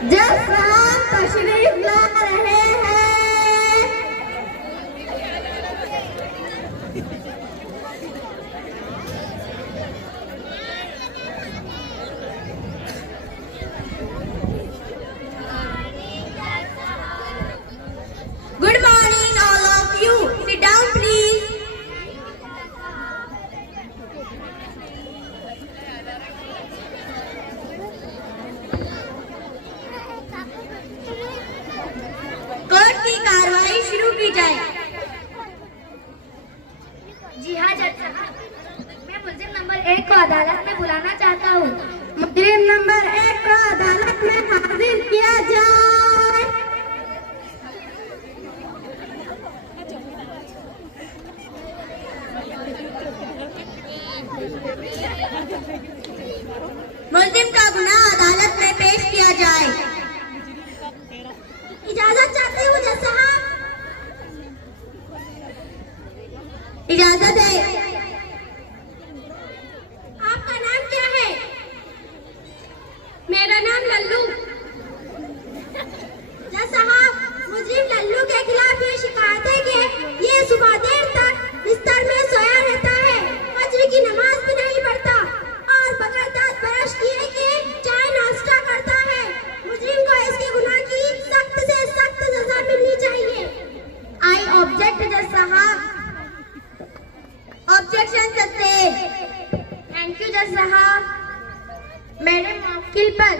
जज साहब तशरीफ ला रहे हैं। Good morning all of you, sit down please. Court की कार्रवाई शुरू की जाए। जी हाँ जज साहब, मैं मुलजिम नंबर 1 को अदालत में बुलाना चाहता हूँ। मुजरिम नंबर 1 को अदालत में हाजिर किया जाए। मुलजिम का गुनाह अदालत में पेश किया जाए। इजाजत चाहती हूँ जज साहब। इजाजत है। आपका नाम क्या है? मेरा नाम लल्लू। जज साहब, मुजरिम लल्लू के खिलाफ ये शिकायत है कि ये सुबह देर तक बिस्तर में सोया रहता है, फज्र की नमाज भी नहीं पढ़ता और बगैर दांत ब्रश किए के चाय नाश्ता करता है। मुजरिम को इसके गुनाह की सख्त से सख्त सजा मिलनी चाहिए। आई ऑब्जेक्ट जज साहब। Objection sustain. थैंक यू जज साहब। मेरे मुवक्किल पर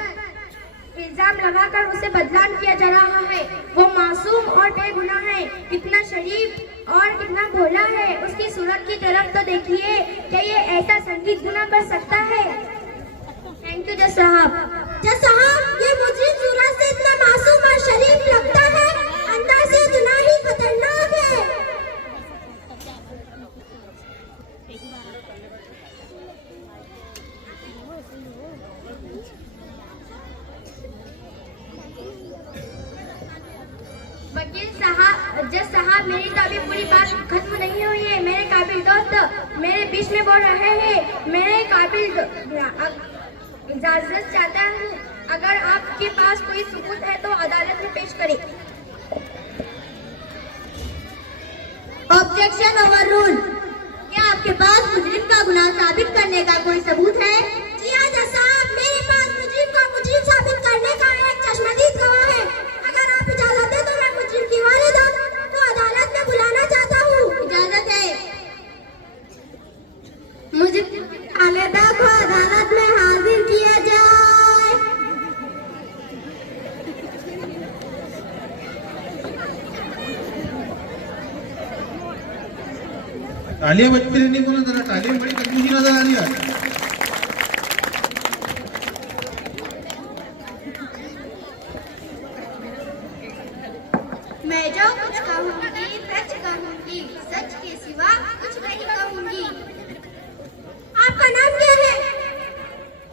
इल्जाम लगाकर उसे बदनाम किया जा रहा है। वो मासूम और बेगुनाह है। कितना शरीफ और कितना भोला है। उसकी सूरत की तरफ तो देखिए कि ये ऐसा संगीत गुनाह कर सकता है। थैंक यू जज साहब। जज साहब, ये मुजरिम सूरत से इतना मासूम और शरीफ लगता है, अंदर से उतना ही खतरनाक है। वकील साहब, जज साहब, मेरी तो अभी पूरी बात खत्म नहीं हुई है। मेरे काबिल दोस्त मेरे बीच में बोल रहे हैं। मेरे काबिल इजाजत चाहता हूँ। अगर आपके पास कोई सबूत है तो अदालत में पेश करें। Objection overrule. क्या आपके पास मुजरिम का गुनाह साबित करने का कोई सबूत है? जी हाँ जज साहब, मेरे पास मुजरिम को मुजरिम साबित करने का एक चश्मदीद गवाह है। अगर आप इजाजत दें तो मैं मुजरिम की वालिदा को अदालत में बुलाना चाहता हूँ। इजाजत है। मुजरिम वालिदा को अदालत में हाजिर किया जाए। तालियां बजती रहनी को ना, जरा तालियां बड़ी तकलीफ नजर आ रही है। मैं जो कुछ कहूँगी सच कहूँगी, सच के सिवा कुछ नहीं कहूँगी। आपका नाम क्या है?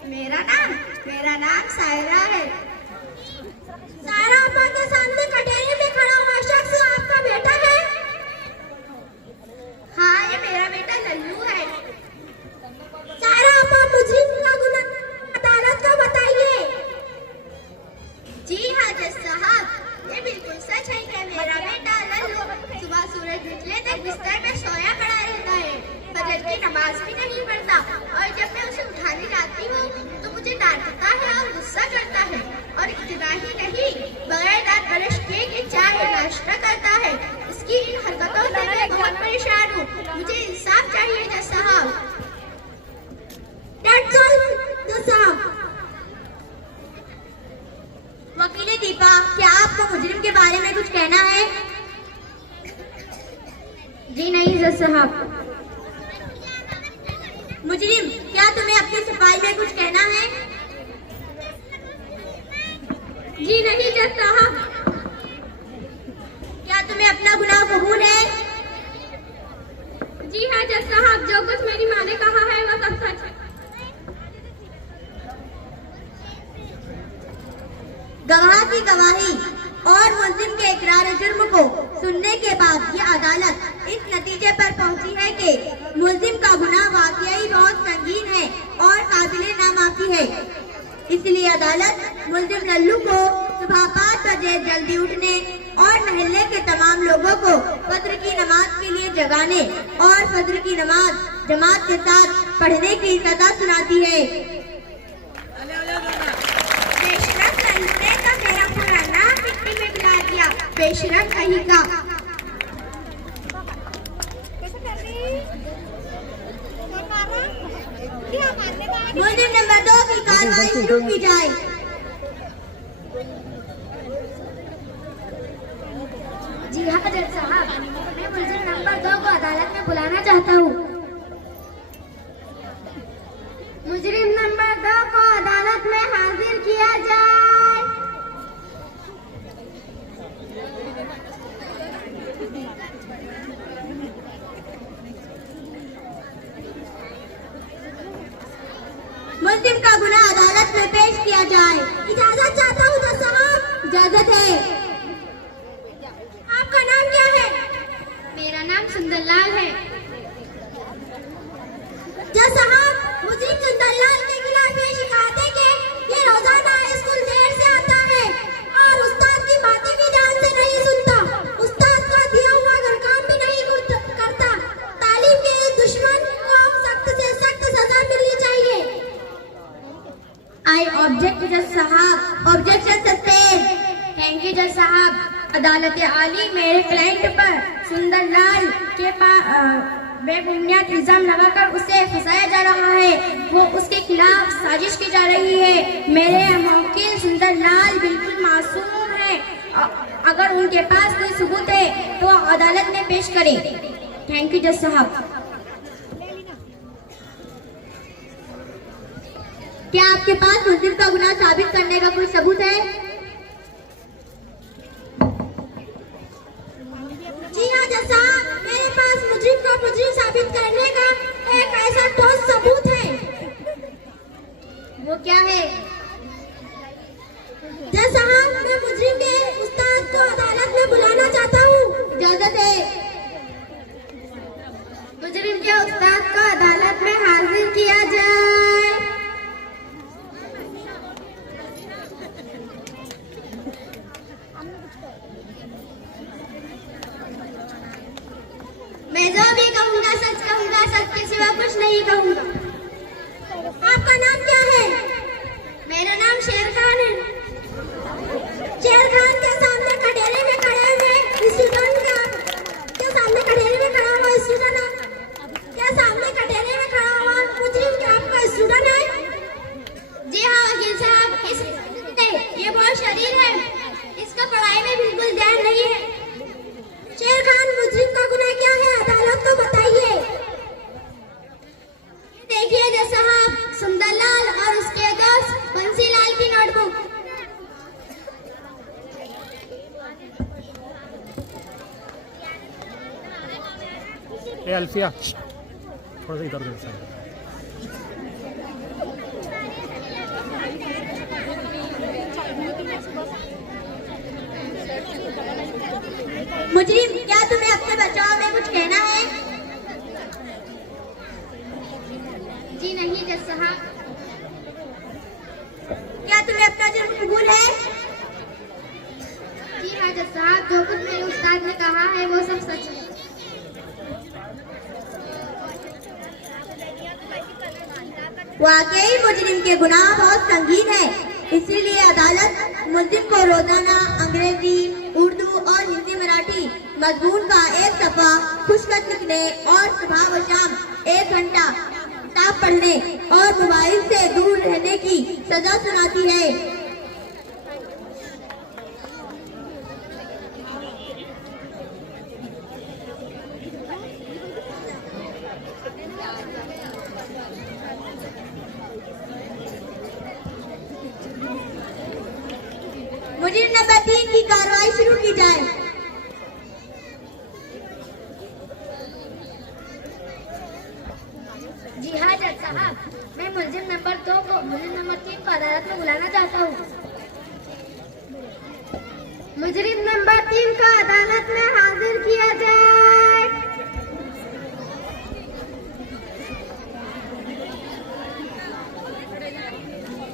मेरा नाम सायरा है। सायरा अम्मा के सामने कटोरे में खड़ा हुआ शख्स आपका बेटा है? हाँ, ये मेरा बेटा लल्लू है। सायरा अम्मा, मुजरिम का गुनाह अदालत को बताइए। जी हाँ जज साहब, ये बिल्कुल सच है कि मेरा बेटा लल्लू सुबह सूरज निकले तक बिस्तर में सोया पड़ा रहता है, फजर की नमाज भी नहीं पढ़ता और जब मैं उसे उठाने जाती हूँ तो मुझे डांटता है और गुस्सा करता है। और इतना ही नहीं, बगैर दांत ब्रश किए के चाय नाश्ता करता है। इसकी इन हरकतों से मैं बहुत परेशान हूँ। मुझे इंसाफ चाहिए जज साहब। That's all, जज साहब। वकील दीपा, क्या आपको मुजरिम के बारे में कुछ कहना है? जी नहीं जज साहब। मुजरिम, क्या तुम्हें अपनी सफाई में कुछ कहना है? जी नहीं जज साहब। क्या तुम्हें अपना गुनाह कबूल है? जी हाँ जज साहब, जो कुछ मेरी माँ ने कहा है वो सब सच है। गवाह की गवाही और मुलजिम के इकरार जुर्म को सुनने के बाद ये अदालत इस नतीजे पर पहुंची है कि मुलजिम का गुनाह वाकई बहुत संगीन है और काबिले नामाफी है। इसलिए अदालत मुलजिम लल्लू को सुबह 5 बजे जल्दी उठने और मोहल्ले के तमाम लोगों को फज्र की नमाज के लिए जगाने और फज्र की नमाज जमात के साथ पढ़ने की सजा सुनाती है। बेशरम लल्लू ने तो मेरा पूरा नाम मिट्टी में मिला दिया, बेशरम कहीं का। मुलजिम नंबर 2 की कार्रवाई शुरू की जाए। जी हाँ जज साहब, मैं मुलजिम नंबर 2 को अदालत में बुलाना चाहता हूँ। मुजरिम नंबर 2 को अदालत में हाजिर किया जाए। मुलजिम का गुनाह अदालत में पेश किया जाए। इजाजत चाहता हूँ जज साहब। इजाजत है। आपका नाम क्या है? मेरा नाम सुंदरलाल है। जज साहब, मुजरिम सुंदरलाल के खिलाफ ये शिकायत है कि ये रोजाना स्कूल देर से आता है और उस्ताद की बातें भी ध्यान से नहीं सुनता, उस्ताद का दिया हुआ घर काम भी नहीं करता। तालीम के इस दुश्मन को सख्त से सख्त सजा मिलनी चाहिए। आई ऑब्जेक्ट जज साहब। Objection sustain. थैंक यू जज साहब। अदालत आली मेरे क्लाइंट पर सुंदरलाल के बेबुनियाद इल्जाम लगाकर उसे फंसाया जा रहा है। वो उसके खिलाफ साजिश की जा रही है। मेरे मुवक्किल सुंदरलाल बिल्कुल मासूम है। अगर उनके पास कोई सबूत है तो अदालत में पेश करें। थैंक यू जज साहब। क्या आपके पास मुलजिम का गुनाह साबित करने का कोई सबूत है? जी हाँ जज साहब, मेरे पास मुजरिम को मुजरिम साबित करने का एक ऐसा ठोस सबूत है। वो क्या है? जज साहब, मैं मुजरिम के उस्ताद को अदालत में बुलाना चाहता हूँ। इजाजत है। मुजरिम के उस्ताद को अदालत में हाजिर किया जाए। मैं जो भी कहूँगा सच कहूँगा, सच के सिवा कुछ नहीं कहूँगा। आपका नाम क्या है? मेरा नाम शेर खान है। शेर खान के सामने कटहरे में खड़े हुए स्टूडेंट के सामने कटहरे में खड़ा हुआ स्टूडेंट के सामने कटहरे में खड़ा हुआ मुजरिम क्या आपका स्टूडेंट है? जी हाँ वकील साहब, ये बहुत शरीर है, इसका पढ़ाई में बिल्कुल ध्यान नहीं है। शेर खान, मुजरिम का गुनाह क्या है? अदालत को बताइए। देखिए जज साहब, सुंदरलाल और उसके दोस्त बंसीलाल की नोटबुक। ए अल्फिया, थोड़ा सा इधर उधर से। मुजरिम, क्या तुम्हें अपने बचाव में कुछ कहना है? जी नहीं जज साहब। क्या तुम्हें अपना जुर्म कबूल है? जी हाँ जज साहब, जो कुछ मेरे उस्ताद ने कहा है वो सब सच है। वाकई मुजरिम के गुनाह बहुत संगीन है, इसीलिए अदालत मुलजिम को रोजाना अंग्रेजी, उर्दू और हिंदी मराठी मजमून का एक सफा खुशखत लिखने और सुबह व शाम 1 घंटा किताब पढ़ने और मोबाइल से दूर रहने की सजा सुनाती है। मुजरिम नंबर 3 की कार्रवाई शुरू की जाए। जी हाँ जज साहब, मैं मुलजिम नंबर 2 को मुलजिम नंबर 3 को अदालत में बुलाना चाहता हूँ। मुजरिम नंबर 3 को अदालत में हाजिर किया जाए।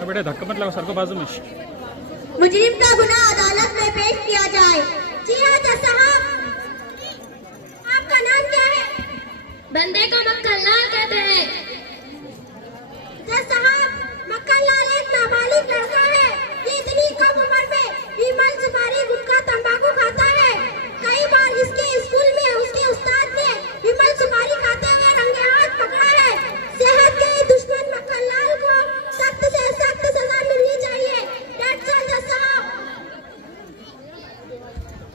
बेटा बेटे धक्का मत लगाओ, सर को बाजू में। मुजरिम का गुनाह अदालत में पेश किया जाए। जी हाँ जज साहब। आपका नाम क्या है? बंदे को मक्खनलाल कहते हैं। जज साहब, मक्खनलाल एक नाबालिग लड़का है। ये इतनी कम उम्र में विमल, सुपारी, गुटखा, तंबाकू खाता है। कई बार इसके स्कूल में उसके उस्ताद ने विमल, सुपारी खाते हुए रंगे हाथ पकड़ा है। सेहत के दुश्मन मक्खनलाल को सख्त से सख्त सजा मिलनी चाहिए। That's all, जज साहब।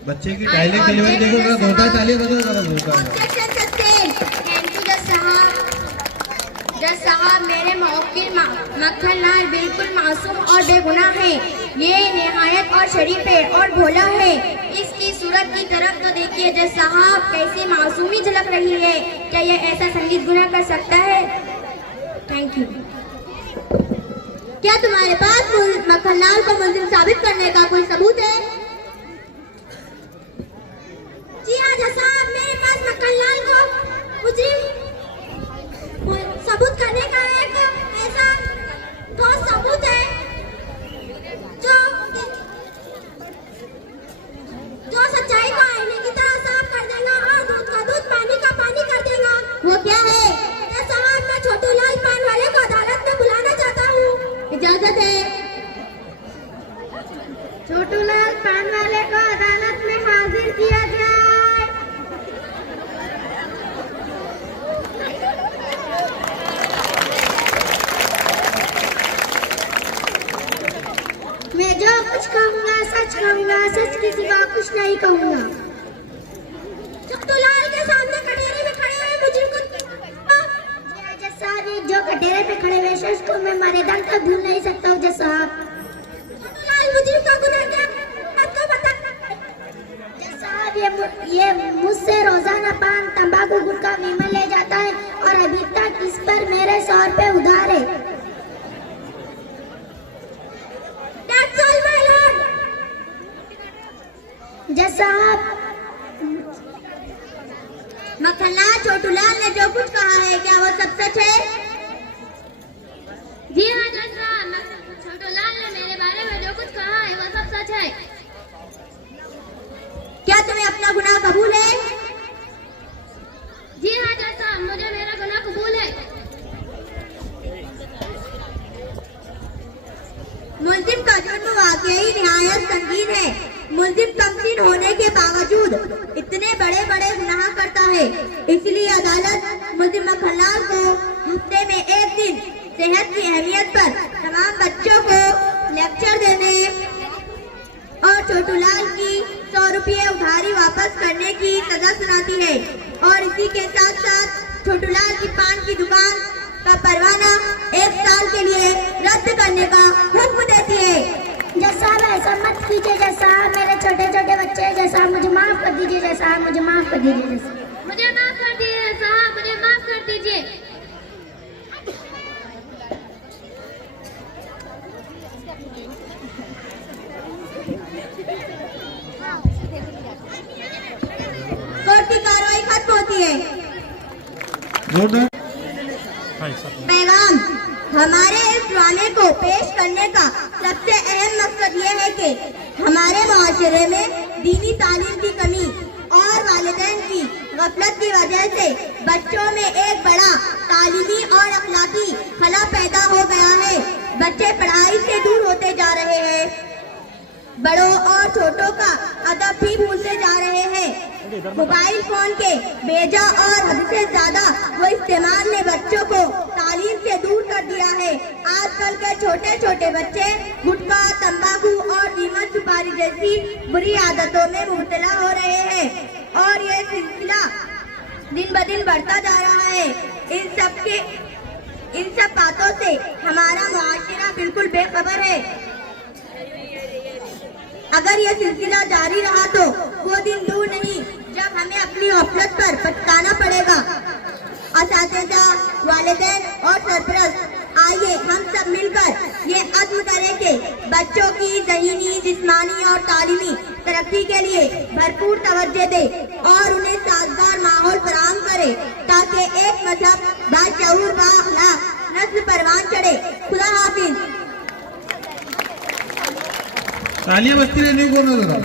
बच्चे की डायलेक्ट डिलीवरी देखो, जरा धोता ताली बजाओ, जरा धोता। Objection sustained. थैंक यू जज साहब। जज साहब, मेरे मौकिल मक्खनलाल बिल्कुल मासूम और बेगुनाह है। ये निहायत और शरीफ है और भोला है। इसकी सूरत की तरफ तो देखिए जज साहब, कैसी मासूमी झलक रही है। क्या ये ऐसा संगीत गुनाह कर सकता है? Thank you. क्या तुम्हारे पास मक्खनलाल को मुलजिम साबित करने का कोई सबूत है? जी हाँ जज साहब, मेरे पास मक्खनलाल को मुजरिम सबूत करने का एक ऐसा ठोस सबूत है जो सच्चाई को आईने की तरह साफ कर देगा और दूध का दूध, पानी का पानी कर देगा। वो क्या है? जज साहब, मैं छोटूलाल पान वाले को अदालत में बुलाना चाहता हूँ। इजाजत है? छोटूलाल पान वाले को अदालत में हाजिर किया जाए। मैं जो कुछ कहूँगा सच की सिवा कुछ नहीं कहूँगा। छोटूलाल के सामने कटोरे में खड़े हुए मुजरिम को जज साहब, ये जो कटेरे पे खड़े हुए शख्स को मैं मरे दम तक भूल नहीं सकता हूँ जज साहब। छोटूलाल मुजरिम का गुनाह क्या आपको बता? जज साहब, ये मुझसे रोजाना पान, तंबाकू, गुटखा, विमल ले जाता है और अभी तक इस पर मेरे 100 रुपए उधार है। That's all, my lord. जज साहब, मक्खनलाल छोटूलाल ने जो कुछ कहा है क्या वो सब सच है? जी हाँ जज साहब, छोटूलाल ने मेरे बारे में जो कुछ कहा है वो सब सच है। क्या तुम्हें अपना गुनाह कबूल है? जी हाँ जज साहब, मुझे मेरा गुनाह कबूल है। मुलजिम का जुर्म वाकई निहायत संगीन है। मुलजिम कमसीन होने के बावजूद इतने बड़े बड़े गुनाह करता है। इसलिए अदालत मुलजिम मक्खनलाल को हफ्ते में एक दिन सेहत की अहमियत पर तमाम बच्चों को लेक्चर देने और छोटूलाल की 100 रुपये उधारी वापस करने की सजा सुनाती है। और इसी के साथ साथ छोटूलाल की पान की दुकान का परवाना 1 साल के लिए रद्द करने का हुक्म देती है। जज साहब, ऐसा मत कीजिए जज साहब, मेरे छोटे छोटे बच्चे हैं जज साहब, मुझे माफ कर दीजिए जज साहब, मुझे माफ कर दीजिए जज साहब, मुझे माफ कर दीजिए जज साहब, मुझे माफ कर दीजिए। कोर्ट की कार्रवाई खत्म होती है। हाँ सर। पैगाम, हमारे इस ड्रामे को पेश करने का सबसे अहम मकसद ये है कि हमारे माशरे में दीनी तालीम की कमी और वालिदैन की गफलत की वजह से बच्चों में एक बड़ा तालीमी और अखलाकी खला पैदा हो गया है। बच्चे पढ़ाई से दूर होते जा रहे हैं। बड़ों और छोटों का अदब भी भूलते जा रहे हैं। मोबाइल फोन के बेजा और हद से ज्यादा वो इस्तेमाल ने बच्चों को तालीम से दूर कर दिया है। आजकल के छोटे छोटे बच्चे गुटखा, तंबाकू और नीमन सुपारी जैसी बुरी आदतों में मुब्तला हो रहे हैं और ये सिलसिला दिन ब दिन बढ़ता जा रहा है। इन सब बातों से हमारा मुआशरा बिल्कुल बेखबर है। अगर यह सिलसिला जारी रहा तो वो दिन दूर नहीं जब हमें अपनी गफलत पर पछताना पड़ेगा। असातिज़ा, वालिदैन और सरपरस्त, आइए हम सब मिलकर ये अज़्म करें कि बच्चों की ज़हीनी, जिस्मानी और तालीमी तरक्की के लिए भरपूर तवज्जो दे और उन्हें साजगार माहौल फराहम करे ताकि एक मजहब बाशऊर, बाअखलाक नस्ल परवान चढ़े। खुदा हाफिज। तालियां बजती रहने को ना जरा।